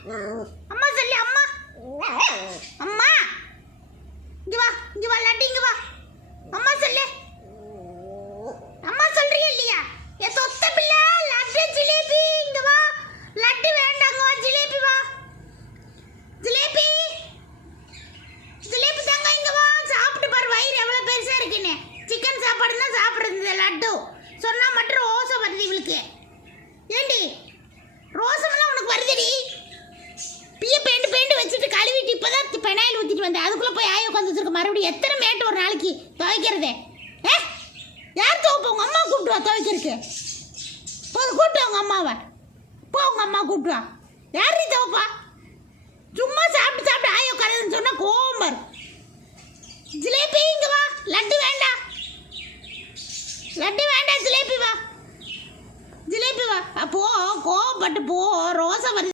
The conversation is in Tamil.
அம்மா சொல்லு அம்மா. அம்மா இங்க வா, இங்க வா லட்டு இங்க வா. அம்மா சொல்லு. அம்மா சொல்றியா இல்லையா? என் சொத்த பிள்ளை லட்டு ஜிலேபி இங்க வா. லட்டு வேண்டாங்க வா, ஜிலேபி வா. ஜிலேபி ஜிலேபி தாங்க இங்க வா. சாப்பிட்டு பாரு வயிறு எவ்வளவு பெருசா இருக்குன்னு. சிக்கன் சாப்பாடு தான் சாப்பிடுறது லட்டு. சொன்னா மட்டும் ரோசம் வருது இவளுக்கு. ஏண்டி ரோசமெல்லாம் உனக்கு வருதுடி? பிய பேண்டு வச்சுட்டு கழுவிட்டு இப்பதான் பெனாயில் ஊத்திட்டு வந்தேன். அதுக்குள்ள போய் ஆய உட்காந்து வச்சிருக்க. மறுபடியும் எத்தனை மேட்டு ஒரு நாளைக்கு துவைக்கிறது? யார் துவைப்பா? உங்க அம்மா கூப்பிட்டு வா துவைக்கிறதுக்கு. போது கூப்பிட்டு உங்க அம்மாவை. போ உங்க அம்மா கூப்பிட்டு வா. யாரு துவைப்பா? சும்மா சாப்பிட்டு ஆய உட்காருன்னு சொன்னா கோவம் வரும். ஜிலேபி இங்க வா. லட்டு வேண்டாம், லட்டு வேண்டாம். ஜிலேபி வா, ஜிலேபி வா. போ கோவப்பட்டு போ. ரோசம் வருது.